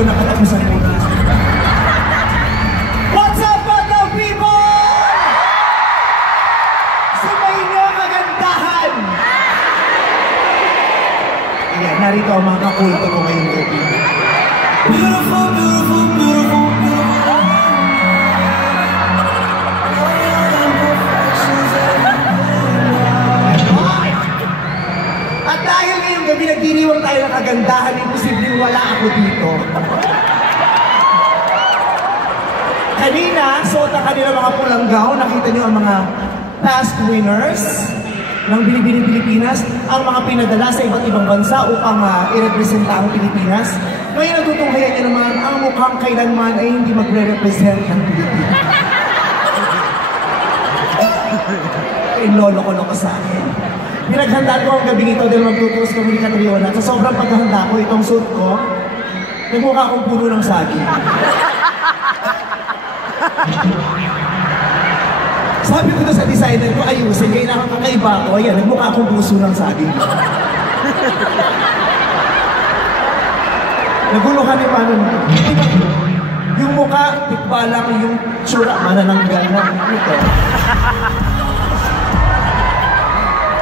ikaw nakatapusan mo na. What's up, Battle People? Sumayin niyo ang kagandahan! Ayan, narito ang mga kakulto ko ngayong gabi. Beautiful, beautiful, beautiful, beautiful. At dahil ngayong gabi nagdiriwang tayo ng kagandahan, imposibleng wala ako dito. Kanina, suot ang kanila mga pulang gown. Nakita niyo ang mga past winners ng Binibining Pilipinas, ang mga pinadala sa iba't ibang bansa upang i-representa ang Pilipinas. Ngayon natutunghayan niya naman ang mukhang kailanman ay hindi magre-represent ng Pilipinas. Inlolo-loko sa akin. Pinaghandaan ko ang gabing ito dahil magtutuos kami ni Catriona. Sa sobrang paghahanda ko, itong suit ko, nagmukha akong puno ng saging. Sabi ko sa designer ko, ayusin, kailangan kakaiba ko. Ayan, nagmukha akong puso ng saging. Nagulo ka ni Mano. Yung mukha, tikbalang yung tsura, manananggal na. Ito.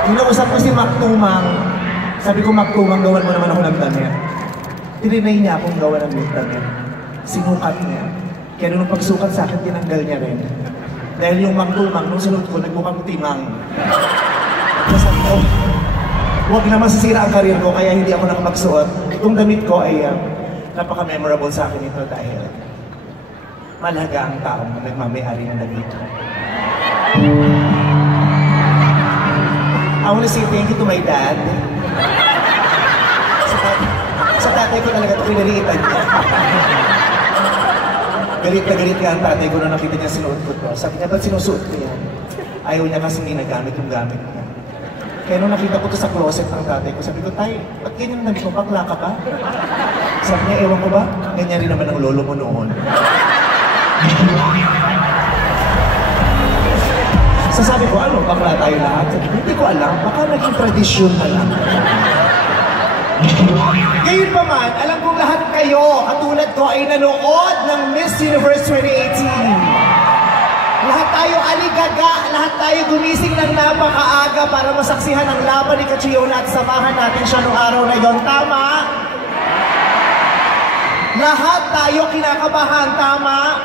Inausap ko si Mac Tumang. Sabi ko, Mac Tumang, gawan mo naman ako ng damit. Tirinay niya akong gawan ng damit. Sinukat niya. Kaya nung pagsukat sa akin, tinanggal niya rin. Dahil yung Mac Tumang, nung sunod ko, nagmukhang timang. Sabi ko, huwag na masisira ang karir ko, kaya hindi ako nakapagsuot. Itong damit ko ay napaka-memorable sa akin ito dahil malaga ang taong nagmamayari ng damit. I want to say thank you to my dad. Sa tatay ko talaga ito pinaliitan niya. Galit na galit nga ang tatay ko na nakita niya sinuot ko ito. Sabi niya, ba't sinusuot ko yan? Ayaw niya kasi ginagamit yung gamit niya. Kaya nung nakita ko ito sa closet ng tatay ko, sabi ko, tay, ba't ganyan namin ko? Bakla ka ba? Sabi niya, ewan ko ba? Ganyan rin naman ang lolo mo noon. Sasabi ko, ano, bakla tayo lahat? Sabi ko, hindi ko alam, baka naging tradisyon na lang. Ngayon pa man, alam kong lahat kayo, katulad ko, ay nanood ng Miss Universe 2018. Lahat tayo aligaga, lahat tayo gumising ng napakaaga para masaksihan ang laban ni Catriona at samahan natin siya noong araw na yon. Tama? Lahat tayo kinakabahan, tama?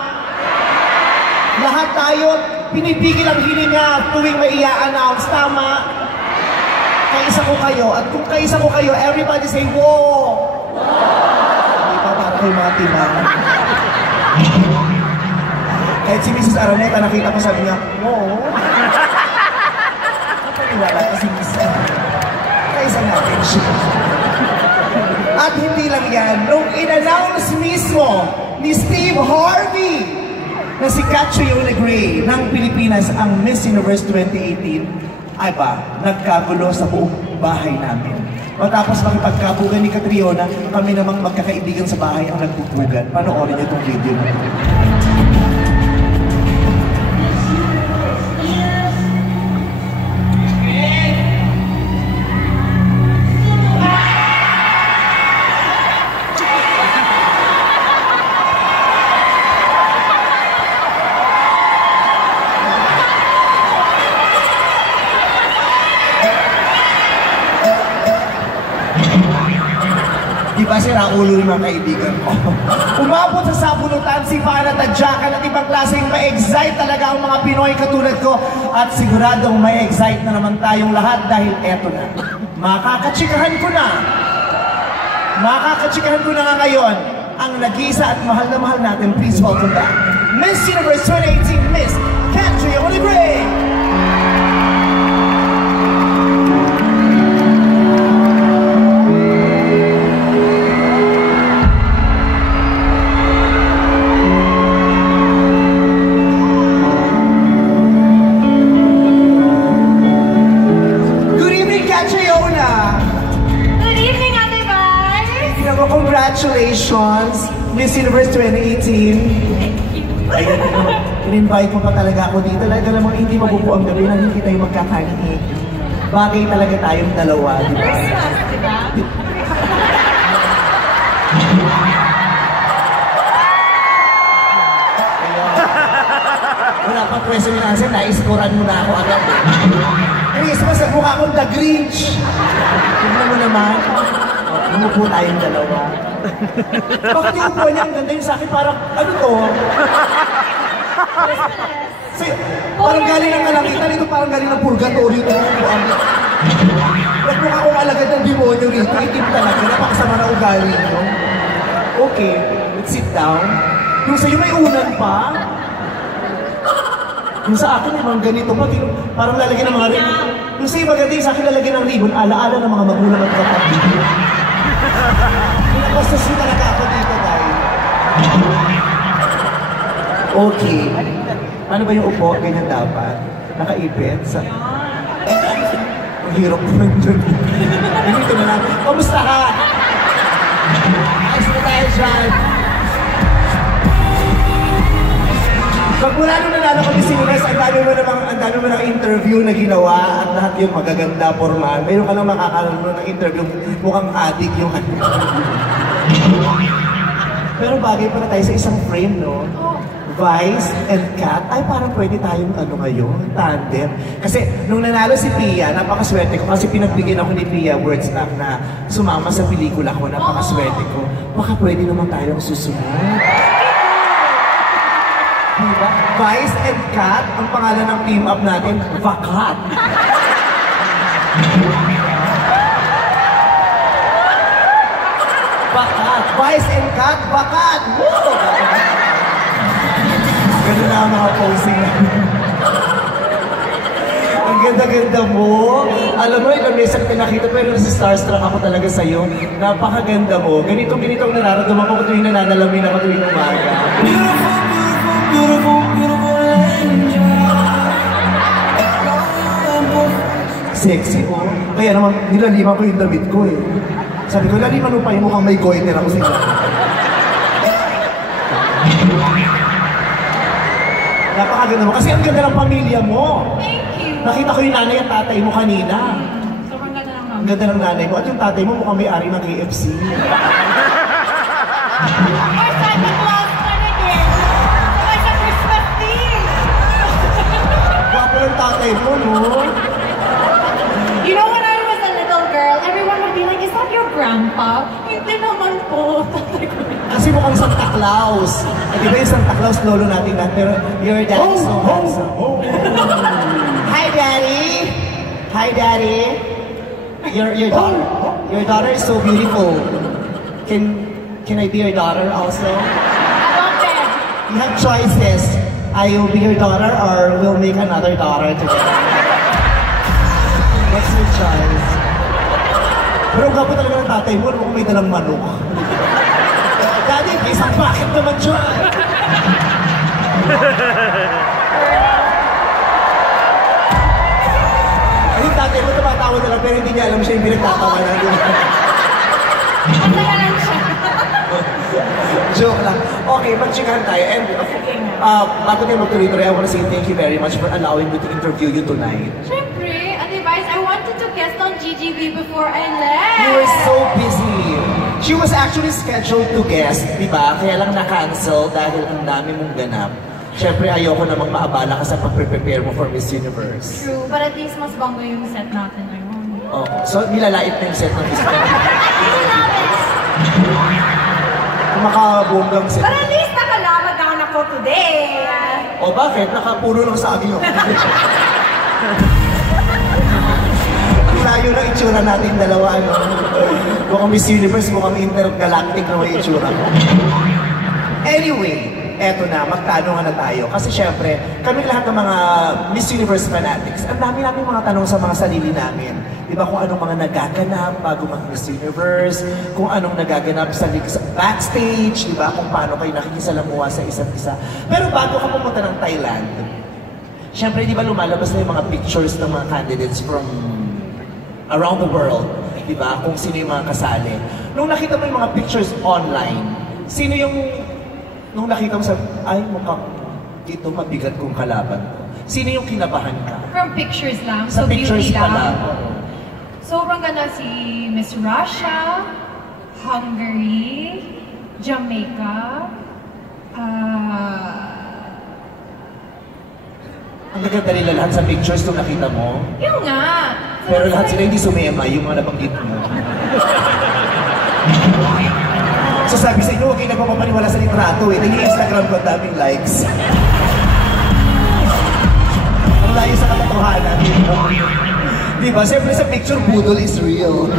Lahat tayo pinipigil ang hininga tuwing may i-announce, tama? Kaisa ko kayo, at kung kaisa ko kayo, everybody say, wow! Hindi pa para kayo mga timang. Kahit si Mrs. Araneta, nakita ko sabi niya, wow! Napaniwala ka si Mrs. Kaisa natin siya. At hindi lang yan, nung in-announce mismo ni Steve Harvey na si Catriona Gray ng Pilipinas ang Miss Universe 2018, ay ba, nagkagulo sa buong bahay namin. Matapos makipagkabugan ni Catriona, kami namang magkakaibigan sa bahay ang nagbubugan. Panoorin niyo itong video. Diba sira ulo ng mga kaibigan ko? Umabot sa sabunutan si Fana Tadyakan at ibang klaseng ma-excite talaga ang mga Pinoy katulad ko. At siguradong may excite na naman tayong lahat dahil eto na. Makakatsikahan ko na nga ngayon ang nag-iisa at mahal na mahal natin. Please welcome back Miss Universe 2018, Miss Catriona Gray! Congratulations, Miss Universe 2018. Ayan, in-invite mo pa talaga ako dito. Talaga namang hindi mabubuo ang gabi na hindi tayo magkakanig. Bagay talaga tayong dalawa, di ba? wala pang question and answer, naiskoran mo na ako agad. Christmas, mukha akong The Grinch. Tignan mo naman. Lumupo tayong dalawa. Bakit yung upo niya ang ganda yung sa akin? Parang, ano to? So, parang galing ng kalangitan, ito parang galing ng purgatorio ito. Nagmukha akong alagad ng demonyo rito. Itim talaga, napakasama na ugali nyo. Okay, let's sit down. Yung sa'yo may unan pa. Yung sa akin, yung mga ganito pa, parang lalagyan ng mga ribbon. Yung sa'yo maganda yung sa akin lalagyan ng ribbon, alaala ng mga magulang at kapatid. Pinapastas nyo talaga ako dito, dahil. Okay. Ano ba yung upo? Ganyan dapat. Nakaipit sa... Ang hirap naman dyan. Ganito na lang. Kamusta ka? Ayos na tayo dyan. Pagmula nung nanalo ko ni Sinilas, ang dami mo ng interview na ginawa at lahat yung magaganda, formal. Mayroon ka lang makakaroon ng interview, mukhang adik yung Pero bagay pa na tayo sa isang frame, no? Vice and Kat, ay parang pwede tayong ano ngayon, tandem. Kasi nung nanalo si Pia, napakaswerte ko kasi pinagbigyan ako ni Pia words lang na sumama sa pelikula ko, napakaswerte ko. Baka pwede naman tayong susunod. Diba? Vice and Kat, ang pangalan ng team up natin, Vakat. Vakat. Vice and Kat, Vakat. Woo! Ganda na ang mga posing namin. Ang ganda-ganda mo. Alam mo, ilang beses pinakita pero nasa starstruck ako talaga sa'yo. Napakaganda mo. Ganitong ang nararamdaman ko tuwing nananalamin ako tuwing umaga. Sexy mo. Kaya naman, nilaliman ko yung damit ko eh. Sabi ko, laliman mo pa yung mukhang may goiter ako sila. Napakaganda mo. Kasi ang ganda ng pamilya mo. Thank you. Nakita ko yung nanay at tatay mo kanina. Sobrang ganda ng mama. Ang ganda ng nanay mo. At yung tatay mo mukhang may-ari ng KFC. Or Santa Claus talaga eh. Sabay sa Christmas Eve. Wapo ng tatay mo, no? You know, when I was a little girl, everyone would be like, is that your grandpa? Hindi naman po. Kasi mukhang Santa Claus. At diba yung Santa Claus, lolo natin lahat. Pero your dad is so handsome. Hi, Daddy! Hi, Daddy! Your daughter is so beautiful. Can I be your daughter also? You have choices. I will be your daughter or we'll make another daughter together. What's your choice? Pero ang gwapo talaga ng tatay mo, mukhang may dalang manok. Daddy, isang bakit naman dyan? Yung tatay mo tumatawa na lang pero hindi niya alam siya yung pinagtatawa na. Masaya lang siya. Joke lang. Okay, mag-chikahan tayo. And bago tayo magtuloy-tuloy, I want to say thank you very much for allowing me to interview you tonight. Siyempre, Advice, I wanted to guest on GGB before I left. You were so busy. She was actually scheduled to guest, di ba? Kaya lang na-cancel dahil ang dami mong ganap. Siyempre, ayoko namang maabala ka sa pag-prepare mo for Miss Universe. True, but at least mas bangga yung set natin ngayon. Oh, so nilalait na yung set ng Miss Universe. At least namin! Makabonggang set. But at least nakalamag down ako today. O bakit? Nakapuro lang sa akin yung... Ang layo ng itsura natin dalawa, ano? Mukhang Miss Universe, mukhang intergalactic na may itsura ko. Anyway, eto na, magtanungan na tayo. Kasi syempre, kami lahat ng mga Miss Universe fanatics, ang dami namin mga tanong sa mga sarili namin. Diba kung anong mga nagaganap bago mag-Miss Universe, kung anong nagaganap sa backstage, diba? Kung paano kayo nakikisalamuha sa isa't isa. Pero bago ka pumunta ng Thailand, syempre, di ba lumalabas na yung mga pictures ng mga candidates from around the world, di ba? Kung sino yung mga kasali. Nung nakita mo yung mga pictures online, sino yung, nung nakita mo sa, ay mukhang dito mabigat kong kalaban ko. Sino yung kinabahan ka? From pictures lang, Sa so pictures beauty pa lang. lang. Sobrang ganda si Miss Russia, Hungary, Jamaica, Ang gaganda nila lahat sa pictures nung nakita mo. Yung nga. Pero lahat sila hindi sumema, yung mga nabanggit mo. So sabi sa inyo, huwag kayo nagpapapaniwala sa litrato eh. Naging Instagram ko, daming likes. Ang layo sa katotohanan. Diba? Siyempre sa picture, budol is real.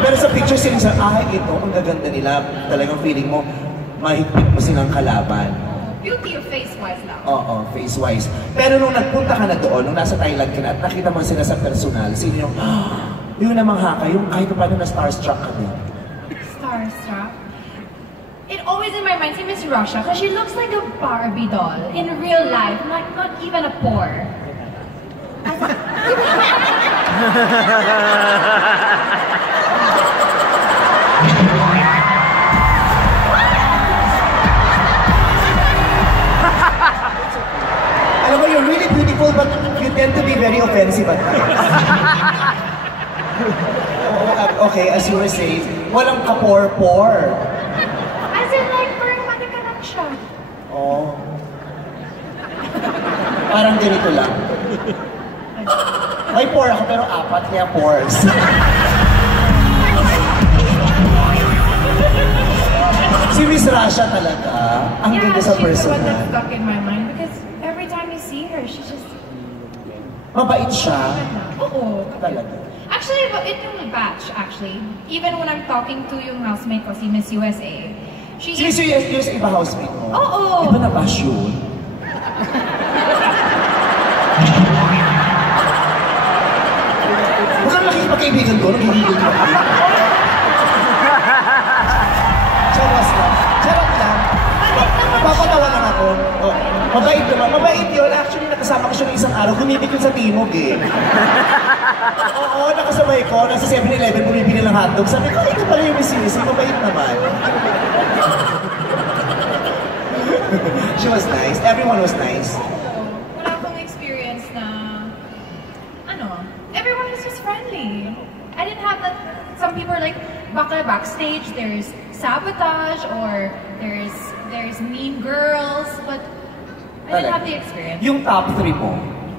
Pero sa picture, sila sa, ito, ang gaganda nila. Talagang feeling mo, mahigpit mo silang kalaban. Beauty of face-wise lang. Oo, face-wise. Pero nung nagpunta ka na doon, nung nasa Thailand ka na at nakita mo sila sa personal, sino yung, yung namang haka, yung kahit paano na starstruck ka din. Starstruck? It always in my mind, si Miss Russia, because she looks like a Barbie doll in real life, like not even a pore. Alam mo, you're really beautiful, but you tend to be very offensive at times. Okay, as you were saying, walang kapor-por. As in like, parang matika lang siya. Oh. Parang ganito lang. May pore ako, pero 4, kaya pores. Si Miss Russia talaga, ang ganda sa personal. Yeah, she's the one that's stuck in my mind because every time you see her, she's just... Mabait siya. Oo. Talaga. Actually, it yung batch, actually. Even when I'm talking to yung housemate ko, si Miss USA, she Si Miss USA ba housemate mo? Oo. Di ba na-bash yun? Huwag kang makikipagkaibigan ko, nagigigil ko. Chawas lang. Charot lang. Papatawa lang ako. Oh, mabait naman. Mabait yun. Actually, nakasama ko siya ng isang araw. Gumibig yun sa Timog eh. Oo, nakasabay ko. Nasa 7-Eleven, bumibili ng hotdog. Sabi ko, ito pala yung Miss USA. Mabait naman. She was nice. Everyone was nice. Wala akong experience na, everyone was just friendly. I didn't have that, some people are like, baka backstage, there's sabotage, or there's mean girls, but I didn't have the experience. Yung top 3 mo,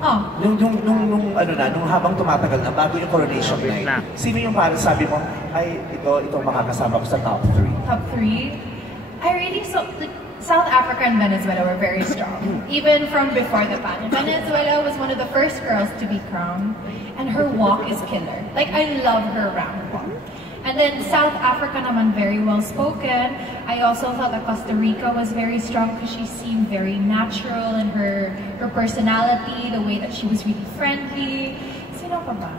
Oh. nung habang tumatagal na, bago yung coronation night, sino yung parang sabi mo, ay, ito makakasama ko sa top 3? Top 3? I really saw, South Africa and Venezuela were very strong. Even from before the panel. Venezuela was one of the first girls to be crowned, and her walk is killer. Like, I love her ramp walk. And then South Africa naman very well spoken. I also thought that Costa Rica was very strong because she seemed very natural in her personality, the way that she was really friendly. Sino pa ba?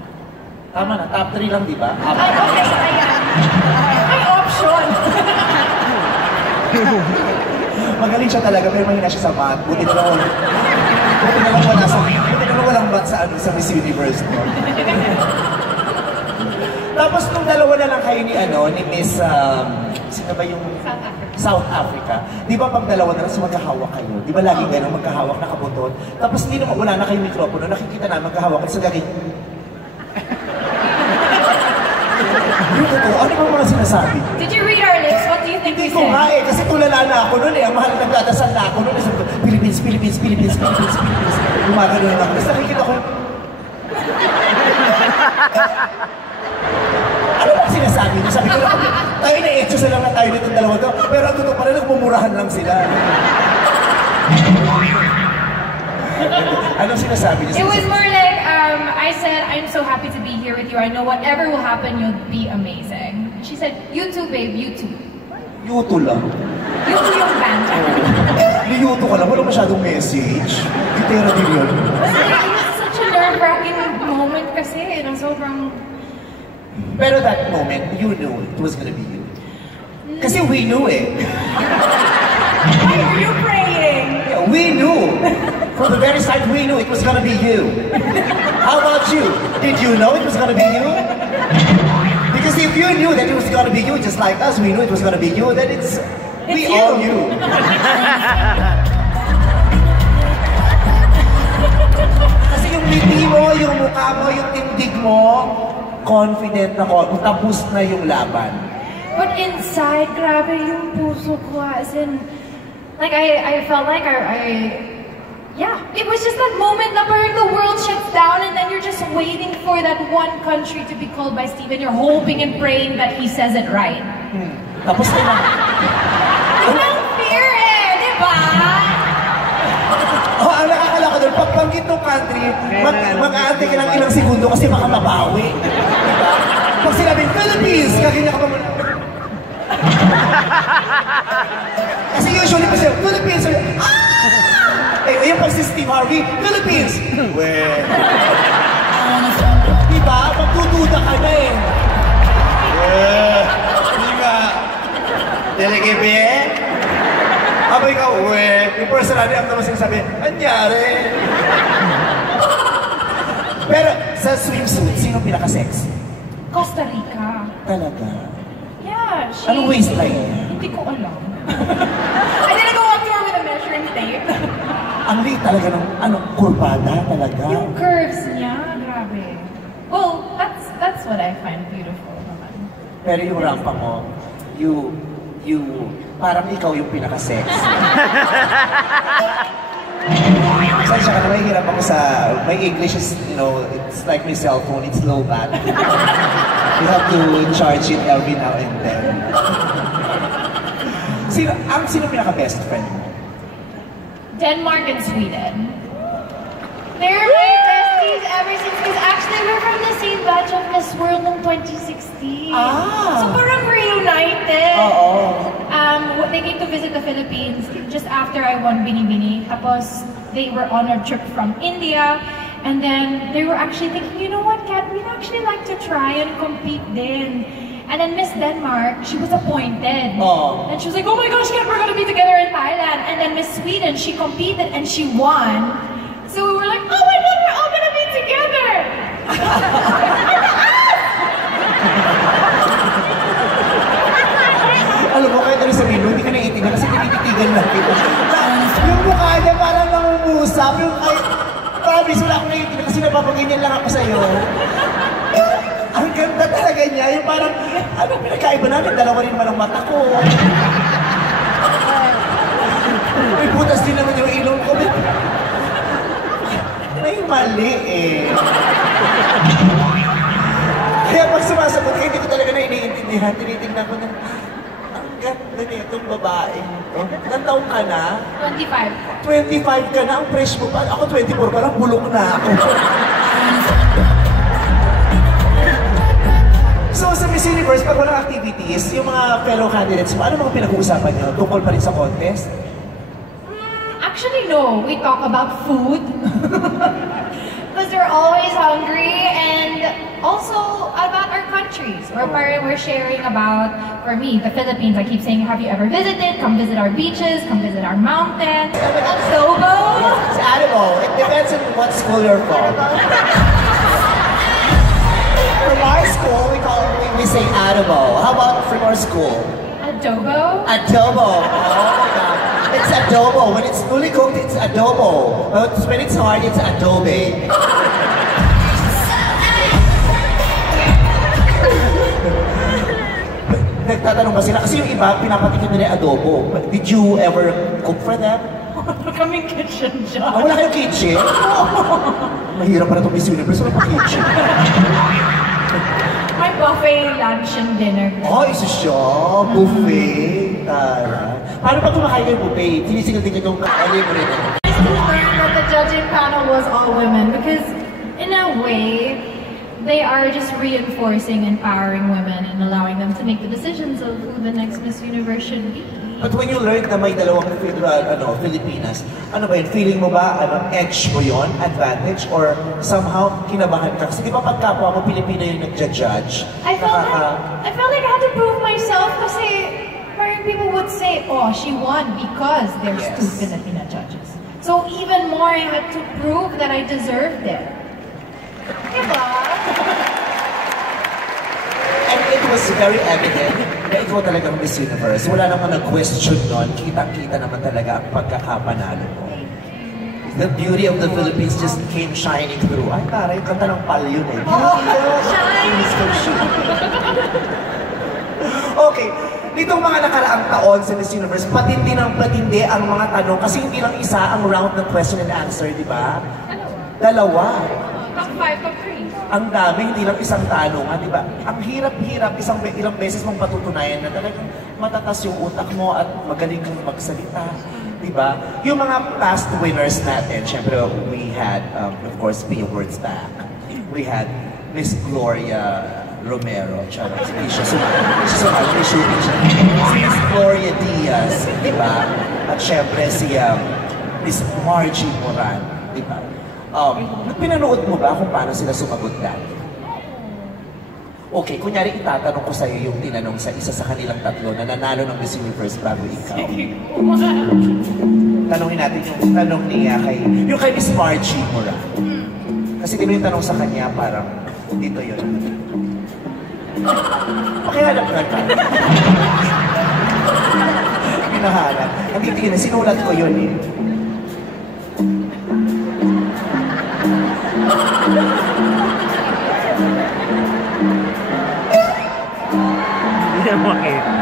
Tama na, top 3 lang, di ba? Ay, okay, ayan. May option. Magaling siya talaga, pero mahina siya sa math. Buti na lang walang math sa Miss Universe mo. Tapos nung dalawa na lang kayo ni Miss, sino ba yung... South Africa. Di ba pag dalawa na lang, magkahawak kayo? Di ba laging gano'n, magkahawak, nakabutot? Tapos hindi naman, wala na kayong mikropono, nakikita na magkahawak sa gagawin. Yung totoo, ano bang mga sinasabi? Did you read our lips? What do you think we Hindi ko nga said? kasi tulala na ako noon eh. Ang mahal nagdadasal na ako noon. Sabi ko, Philippines, Philippines, Philippines, Philippines, Philippines. Gumagano na ako. Tapos nakikita ko, ano bang sinasabi niyo? Sabi ko lang, tayo na-etso lang na tayo nitong dalawa to. Pero ang totoo pala, nagmumurahan lang sila. Anong sinasabi niyo? It was more like, I said, I'm so happy to be here with you. I know whatever will happen, you'll be amazing. She said, you too, babe, you too. Yuto lang. You too yung band. Liyuto ka lang, wala masyadong message. Gitera din yun. It was such a nerve-wracking moment kasi, na sobrang... Pero that moment, you knew it was gonna be you. Kasi we knew it. Why were you praying? Yeah, we knew. From the very start, we knew it was gonna be you. How about you? Did you know it was gonna be you? Because if you knew that it was gonna be you, just like us, we knew it was gonna be you, then we all knew. Kasi yung ngiti mo, yung mukha mo, yung tindig mo, confident na ko, tapos na yung laban. But inside, grabe yung puso ko, as in, like, I felt like Yeah, it was just that moment na parang the world shuts down and then you're just waiting for that one country to be called by Steve and you're hoping and praying that he says it right. Tapos na lang. Walang fear eh, di ba? Oh, ang nakakala ko doon, pagpanggit ng country, mag-aantay ka ng ilang segundo kasi baka mabawi. Diba? Pag sinabing Philippines, kakinya ka pa muna. Kasi usually pa siya, Philippines, eh, yung pag si Steve Harvey, Philippines! Well, diba? Magdududa ka na eh. Hindi nga. Delegebe? Abay ka, yung personality ang naman sinasabi, anyari? Pero sa swimsuit, sino pinaka-sexy? Costa Rica. Talaga? Yeah, she... Anong waistline niya? Hindi ko alam. I didn't go up to her with a measuring tape. Ang liit talaga ng, kurbada talaga. Yung curves niya, grabe. Well, that's what I find beautiful naman. Pero yung rampa mo, parang ikaw yung pinaka-sex. Saan siya ka na mahihirap ako sa, my English is, it's like my cell phone, it's low bat. You have to charge it every now and then. Sino pinaka-best friend mo? Denmark and Sweden. They're my besties ever since, because actually we're from the same batch of Miss World noong 2016. Ah! So parang reunited. Oo. They came to visit the Philippines just after I won Binibini. Tapos they were on a trip from India. And then they were actually thinking, you know what, Kat, we'd actually like to try and compete din. And then Miss Denmark, she was appointed. Oh. And she was like, oh my gosh, Kat, we're gonna be together in Thailand. And then Miss Sweden, she competed and she won. So we were like, oh my god, we're all gonna be together! Alam mo, kahit ano sabihin mo, hindi ka naiintindihan kasi tinititigan lang kita. Yung mukha niya parang nangunguusap, yung kahit, promise, wala akong naiintindihan kasi napapaganyan lang ako sa'yo. Ang ganda talaga niya, yung parang, anong pinagkaiba namin? Dalawa rin naman ang mata ko. May butas din naman yung ilong ko. May mali eh. Kaya pag sumasagot kayo, hindi ko talaga na iniintindihan. Tinitingnan ko na, ang ganda niya itong babae. Ilang taong ka na? 25. 25 ka na, ang fresh mo pa. Ako 24 pa lang, bulok na ako. So sa Miss Universe, pag walang activities, yung mga fellow candidates mo, ano mga pinag-uusapan niyo? Tungkol pa rin sa contest? Actually, no. We talk about food. Because we're always hungry, and also about our countries. We're sharing about, for me, the Philippines. I keep saying, have you ever visited? Come visit our beaches, come visit our mountains. Adobo! It's edible. It depends on what school you're from. From our school, we say edible. How about from our school? Adobo? Adobo. Oh my God. It's adobo. When it's fully cooked, it's adobo. But when it's hard, it's adobe. Nagtatanong ba sila? Kasi yung iba, pinapatikin nila adobo. But did you ever cook for them? Kaming kitchen job. Ah, wala kayong kitchen? Mahirap pa na itong Miss Universe. Wala pa kitchen. My buffet lunch and dinner. Oh, isa siya. Buffet. Tara. Paano pag kumakain kayo buffet? Sinisigil din yung libre na. I just learned that the judging panel was all women because, in a way, they are just reinforcing, empowering women and allowing them to make the decisions of who the next Miss Universe should be. But when you learned na may dalawang Filipinas, ano ba yun? Feeling mo ba, edge mo yun? Advantage? Or somehow, kinabahan ka? Kasi di ba pagkapwa mo, Pilipina yung nagja-judge? I felt like I had to prove myself kasi parang people would say, oh, she won because there's two Filipina judges. So even more, I had to prove that I deserved it. Diba? And it was very evident na ikaw talagang Miss Universe. Wala naman nag-question nun. Kitang-kita naman talaga ang pagkakapanalo mo. The beauty of the Philippines just came shining through. Ay, taray, kanta ng pal yun eh. Oh, shine! Okay. Okay. Nitong mga nakaraang taon sa Miss Universe, patindi ng patindi ang mga tanong kasi hindi lang isa ang round ng question and answer, di ba? Dalawa. Top 5, top 3. Ang dami, hindi lang isang tanong, di ba? Ang hirap-hirap, ilang beses mong patutunayan na talagang matatas yung utak mo at magaling kang magsalita. Di ba? Yung mga past winners natin, syempre, we had, of course, Pia Words Back. We had Miss Gloria Romero, charot. Hindi siya sumali, may shooting siya. Si Miss Gloria Diaz, di ba? At syempre si Miss Margie Moran, di ba? Pinanood mo ba kung paano sila sumagot dati? Okay, kunyari itatanong ko sa'yo yung tinanong sa isa sa kanilang tatlo na nanalo ng Miss Universe bago ikaw. Tanongin natin yung tanong niya yung kay Miss Margie Moran. Kasi di ba yung tanong sa kanya parang, dito yun. Pakihanap ka ka. Pinahanap. Nandito yun, sinulat ko yun eh. Hindi mo makita.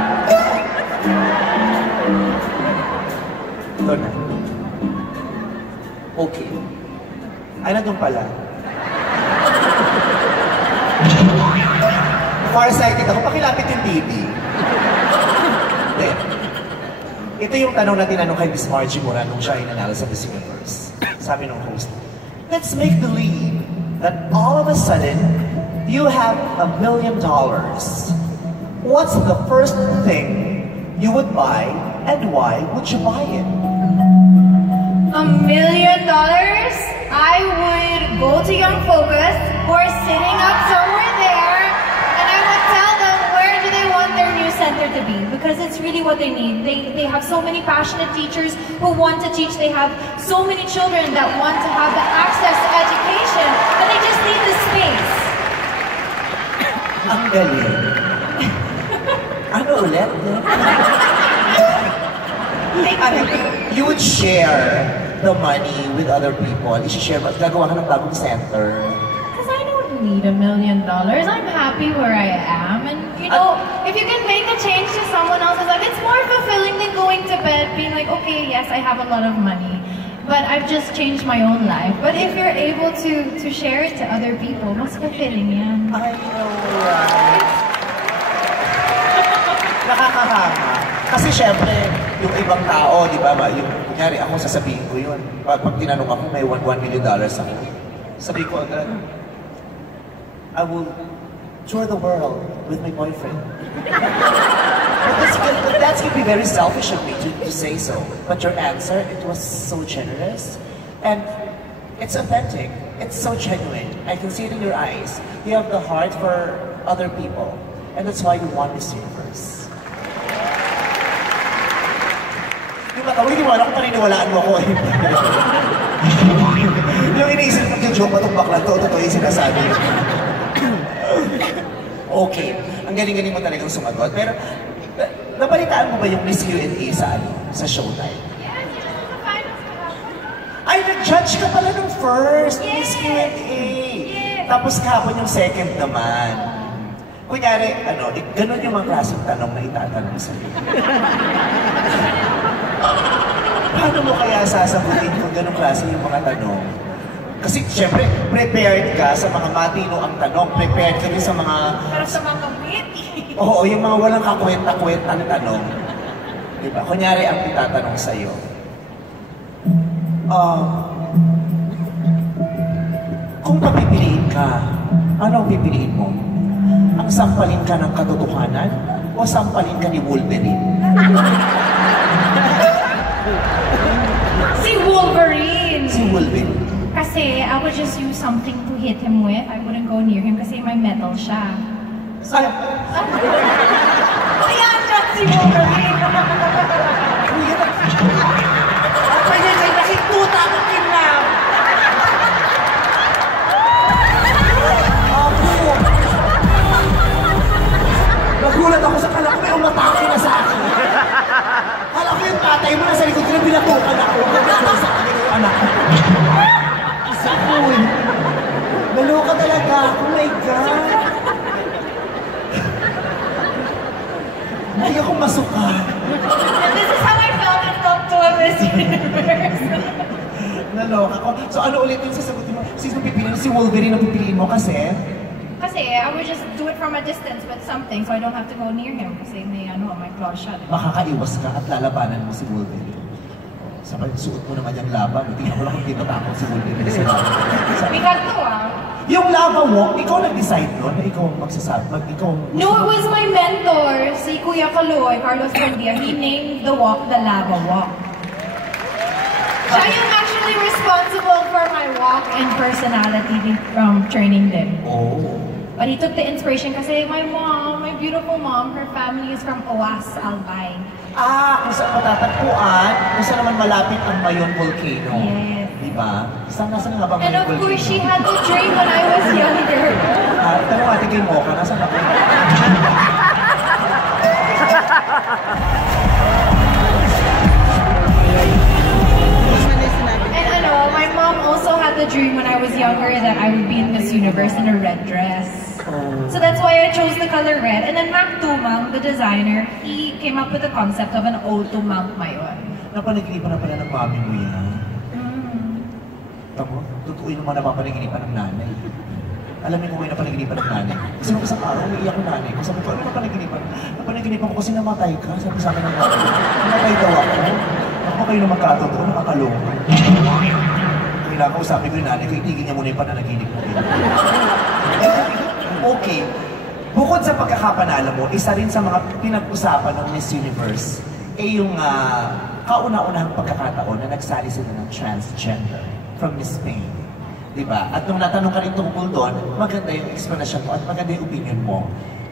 Ito na. Okay. Ay, nandun pala. Farsighted ako, pakilapit yung TV. Then, ito yung tanong na tinanong kay Miss Margie Moran nung siya ay nanalo sa Miss Universe. Sabi ng host, let's make believe that all of a sudden, you have $1 million. What's the first thing you would buy and why would you buy it? $1 million? I would go to Young Focus or sitting up somewhere there and I would tell them where do they want their new center to be because it's really what they need. They have so many passionate teachers who want to teach. They have so many children that want to have the access to education and they just need the space. Ang galing. Ano ulit? You would share the money with other people. I-share mo at gagawa ka ng bagong center. Because I don't need $1 million. I'm happy where I am. And you know, if you can make a change to someone else's life, it's more fulfilling than going to bed being like, okay, yes, I have a lot of money. But I've just changed my own life. But if you're able to share it to other people, mas fulfilling yan. I know, right? Nakakahanga. Kasi syempre, yung ibang tao, di ba, yung, kunyari ako, sasabihin ko yun. Pag tinanong ako, may $1 million ako. Sabihin ko agad, I will tour the world with my boyfriend. But that's gonna be very selfish of me to say so. But your answer, it was so generous. And it's authentic. It's so genuine. I can see it in your eyes. You have the heart for other people. And that's why you won this universe. Yung matawa, hindi mo alam kung paniniwalaan mo ako eh. Yung iniisip ko, joke pa itong bakla to, totoo yung sinasabi. Okay, ang galing-galing mo talagang sumagot. Pero, nabalitaan mo ba yung Miss Q&A sa Showtime? Yes, the finals ka hapon. Ay, nag-judge ka pala nung first, Yes. Miss Q&A. Yes. Tapos kahapon yung second naman. Kunyari, ganun yung mga klaseng tanong na itatanong sa'yo. Paano mo kaya sasagutin kung ganun klase yung mga tanong? Kasi siyempre, prepared ka sa mga matino ang tanong. Prepared ka din sa mga... Pero sa mga witty. Oo, yung mga walang kakwenta-kwenta na tanong. Diba? Kunyari, ang itatanong sa'yo. Kung papipiliin ka, ano ang pipiliin mo? Ang sampalin ka ng katotohanan o sampalin ka ni Wolverine? Si Wolverine! Si Wolverine. Kasi I would just use something to hit him with. I wouldn't go near him kasi may metal siya. So, Ay, kaya andyan si Wolverine! pwede kayo nakituta ko kinam! Ako! Nagulat ako sa kalak, may umatake na sa akin. Kala ko yung tatay mo nasa likod ko na binatukan ako. Nagkakaroon sa akin yung anak ko. Isa ko eh. Naloka talaga. Oh my God. Ayokong masuka. And this is how I felt in Top 2 of Miss Universe. Naloka ko. So ano ulit yung sasagutin mo? Sino pipiliin? Si Wolverine ang pipiliin mo kasi? Kasi I would just do it from a distance with something so I don't have to go near him kasi may may claw siya. Makakaiwas ka at lalabanan mo si Wolverine. Sabay, suot mo naman yung laban. Tingnan mo lang kung di matakot si Wolverine. Bigat to Yung lava walk, ikaw nag-decide nun na ikaw ang magsasabi. No, it was my mentor, si Kuya Kaloy, Carlos Buendia. He named the walk the Lava Walk. Siya yung actually responsible for my walk and personality from training din. Oh. But he took the inspiration kasi my mom, my beautiful mom, her family is from Oas, Albay. Kung saan matatagpuan, kung saan naman malapit ang Mayon Volcano. Yes. Diba? Saan nga nga ba And Mayon of Volcano? course, she had the dream when I was younger. Tanong natin kay Mocha, nasaan ako? And my mom also had the dream when I was younger that I would be in Miss Universe in a red dress. So that's why I chose the color red. And then Mac Tumang, the designer, he came up with the concept of an ode to Mount Mayon. Napanaginipan na pala ng mami mo yan. Tamo, totoo yung mga napapanaginipan ng nanay. Alam niyo kung may napanaginipan ng nanay. Kasi nung isang araw, umiiyak ng nanay ko. Sabi ko, ano napanaginipan? Napanaginipan ko kasi namatay ka. Sabi sa akin ng nanay. Namatay daw ako. Ako kayo na magkatotoo, nakakalungan. Kailangan ko, sabi ko yung nanay ko, itigil niya muna yung pananaginip mo. Okay. Bukod sa pagkakapanalo mo, isa rin sa mga pinag-usapan ng Miss Universe ay yung kauna-unahang pagkakataon na nagsali sila ng transgender from Miss Spain. Diba? At nung natanong ka rin tungkol doon, maganda yung explanation mo at maganda yung opinion mo.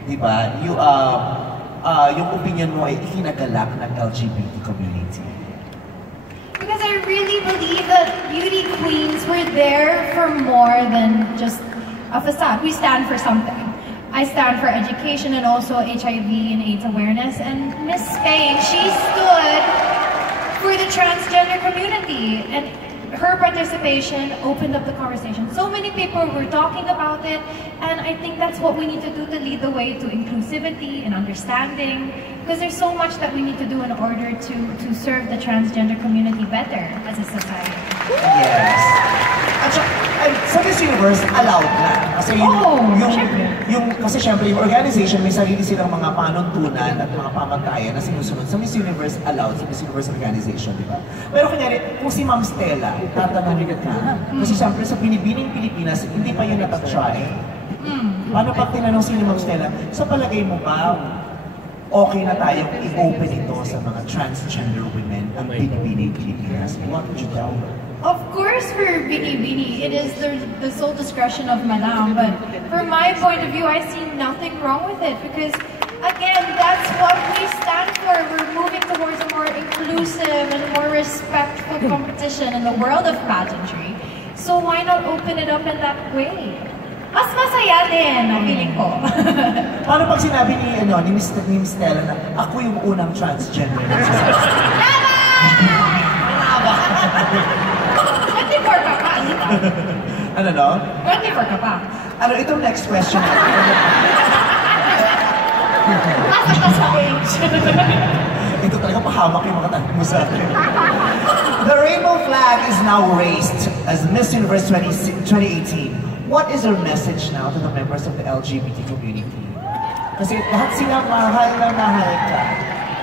Diba? Yung opinion mo ay ikinagalak ng LGBT community. Because I really believe that beauty queens were there for more than just a facade. We stand for something. I stand for education and also HIV and AIDS awareness. And Miss Spain, she stood for the transgender community. And her participation opened up the conversation. So many people were talking about it, and I think that's what we need to do to lead the way to inclusivity and understanding, because there's so much that we need to do in order to serve the transgender community better as a society. Yes. At sa Miss Universe, allowed na. Kasi kasi syempre yung organization may sarili silang mga panuntunan at mga pamantayan na sinusunod. Sa Miss Universe, allowed sa Miss Universe organization, di ba? Pero kunyari, kung si Ma'am Stella, tatanungin ka, kasi syempre sa binibining Pilipinas, hindi pa yun natatry. Paano pag tinanong si Ma'am Stella, sa palagay mo ba, okay na tayong i-open ito sa mga transgender women ang binibining Pilipinas? What would you tell them? Of course, for Bini, it is the sole discretion of Madame, but from my point of view, I see nothing wrong with it because, again, that's what we stand for. We're moving towards a more inclusive and more respectful competition in the world of pageantry. So why not open it up in that way? Mas masaya din, feeling ko. Paano pag sinabi ni Miss Stella na ako yung unang transgender? Laba! 24 ka pa, di ba? Ano no? 24 ka pa. Ano, itong next question natin. Nasa ka sa age. Ito talaga pahamak yung mga tanong mo sa akin. The rainbow flag is now raised as Miss Universe 2018. What is your message now to the members of the LGBT community? Kasi lahat sila mahal na mahal ka.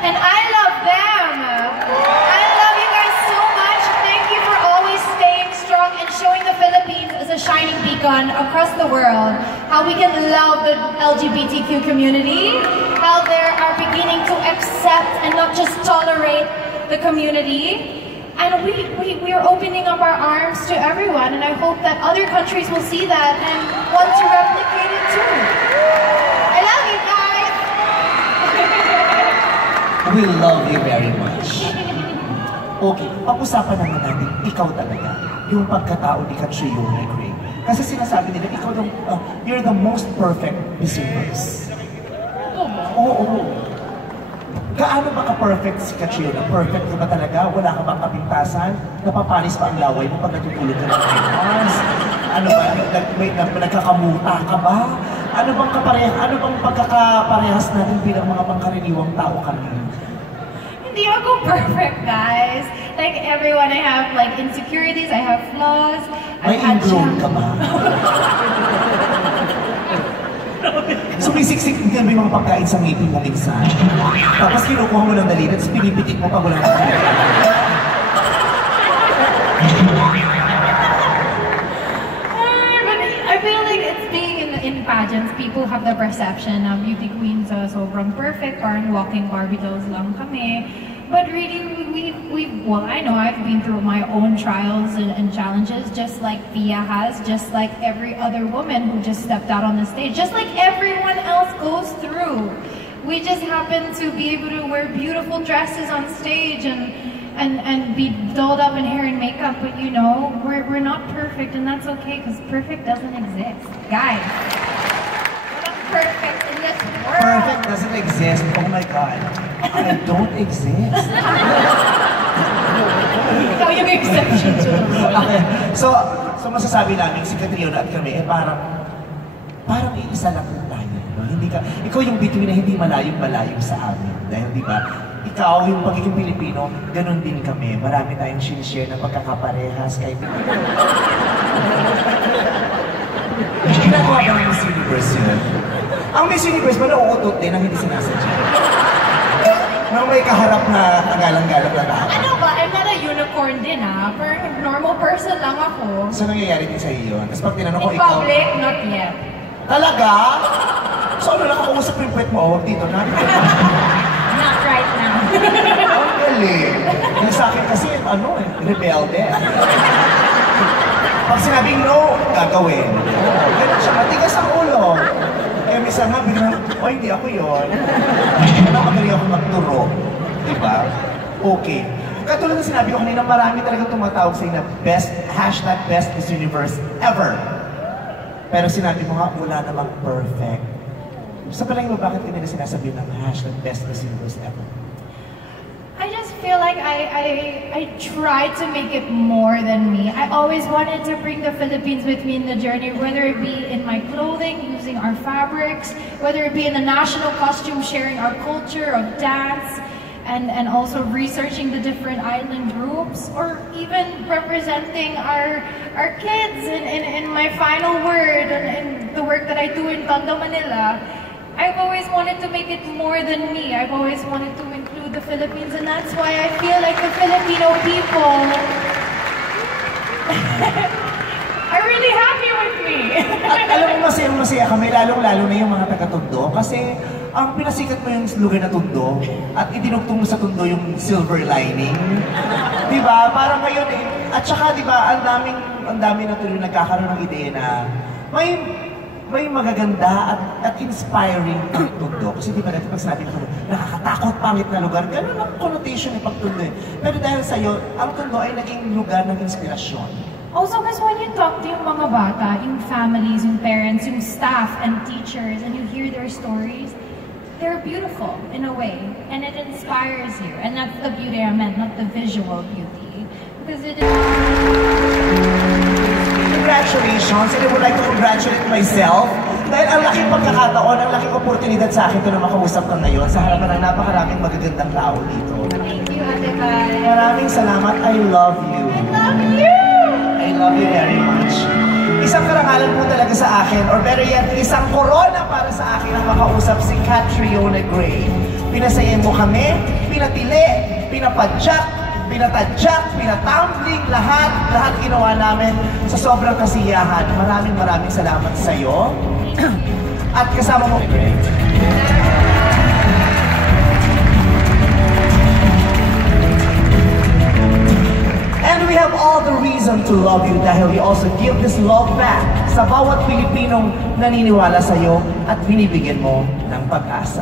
And I love them! I love you guys so much. Thank you for always staying strong and showing the Philippines as a shining beacon across the world. How we can love the LGBTQ community. How they are beginning to accept and not just tolerate the community. And we are opening up our arms to everyone, and I hope that other countries will see that and want to replicate it too. I love you guys! We love you very much. Okay, pag-usapan naman natin, ikaw talaga, yung pagkatao ni Catriona Gray. Kasi sinasabi nila, ikaw you're the most perfect Miss Universe. Oo. Gaano ba ka-perfect si Catriona? Perfect ka ba talaga? Wala ka bang kapintasan? Napapanis pa ang laway mo pag natutulog ka ng Mars? Ano ba? Nagkakamuta ka ba? Ano bang pagkakaparehas natin bilang mga pangkaraniwang tao kami? Hindi ako perfect, guys. Like everyone, I have like insecurities, I have flaws. May ingrown ka ba? Sumisiksik din ba yung mga pagkain sa ngipin mo minsan? Tapos kinukuha mo ng dalit at pinipitik mo pag walang kain. I feel like it's being in pageants, people have the perception na beauty queens sobrang perfect, parang walking Barbie dolls lang kami. But really, well, I know I've been through my own trials and challenges, just like Pia has, just like every other woman who just stepped out on the stage, just like everyone else goes through. We just happen to be able to wear beautiful dresses on stage and be dolled up in hair and makeup, but you know, we're not perfect, and that's okay, because perfect doesn't exist. Guys, we're not perfect in this world. Perfect doesn't exist. Oh my God. I don't exist. Ikaw yung exception to the rule. Okay. So masasabi namin, si Catriona at kami, parang iisa lang tayo. No? Ikaw yung bituin na hindi malayong-malayo sa amin. Dahil di ba, ikaw yung pagiging Pilipino, ganun din kami. Marami tayong sinishare na pagkakaparehas kay Pilipino. Ginagawa ba ng Miss Universe yun? Ang Miss Universe ba nauutot din ang hindi sinasadya? Nang may kaharap na tagalang-galang na tao. Ano ba? I'm not a unicorn din Parang normal person lang ako. So nangyayari din sa iyo yun? Tapos pag tinanong ko In ikaw... public, not yet. Talaga? So ano, nakakausap yung puwet mo? Huwag dito na. Not right now. Ang galing. Yung sa akin kasi, rebelde. Pag sinabing no, gagawin. Ganun siya, matigas ang ulo. Kaya minsan nga, biglang, hindi ako yun. Magaling ako magturo. Diba? Okay. Katulad na sinabi ko kanina, marami talagang tumatawag sa na best Miss Universe ever. Pero sinabi mo nga, wala namang perfect. Sa palagay mo, bakit kanina sinasabi ng best Miss Universe ever? I just feel like I tried to make it more than me. I always wanted to bring the Philippines with me in the journey, whether it be in my clothing, using our fabrics, whether it be in the national costume, sharing our culture of dance, and also researching the different island groups, or even representing our kids in my final word and the work that I do in Tondo, Manila. I've always wanted to make it more than me. I've always wanted to include the Philippines, and that's why I feel like the Filipino people are really happy with me. At alam mo, masaya kami, lalong-lalo na yung mga taga-Tondo, kasi ang pinasikat mo yung lugar na Tondo, at idinugtong mo sa Tondo yung silver lining. Diba? Parang ngayon at saka diba, ang daming na tuloy nagkakaroon ng ideya na may magaganda at inspiring ang Tondo. Kasi di ba dati pag sinabi ko, nakakatakot, pangit na lugar, ganun ang connotation ng pagtundo. Pero dahil sa'yo, ang Tondo ay naging lugar ng inspirasyon. Also, because when you talk to yung mga bata, yung families, yung parents, yung staff and teachers, and you hear their stories, they're beautiful in a way. And it inspires you. And that's the beauty I meant, not the visual beauty. Because it is... Congratulations, and I would like to congratulate myself dahil ang laking pagkakataon, ang laking oportunidad sa akin ito na makausap ka ngayon sa harapan ng napakaraming magagandang tao dito. Thank you, Ate Kai. Maraming salamat. I love you. I love you! I love you very much. Isang karangalan po talaga sa akin, or better yet, isang korona para sa akin ang makausap si Catriona Gray. Pinasaya mo kami, pinatili, pinapadyak, pinatadyak, pinatumbling, lahat ginawa namin sa sobrang kasiyahan. Maraming salamat sa iyo. At kasama mo, and we have all the reason to love you dahil we also give this love back sa bawat Pilipinong naniniwala sa iyo at binibigyan mo ng pag-asa.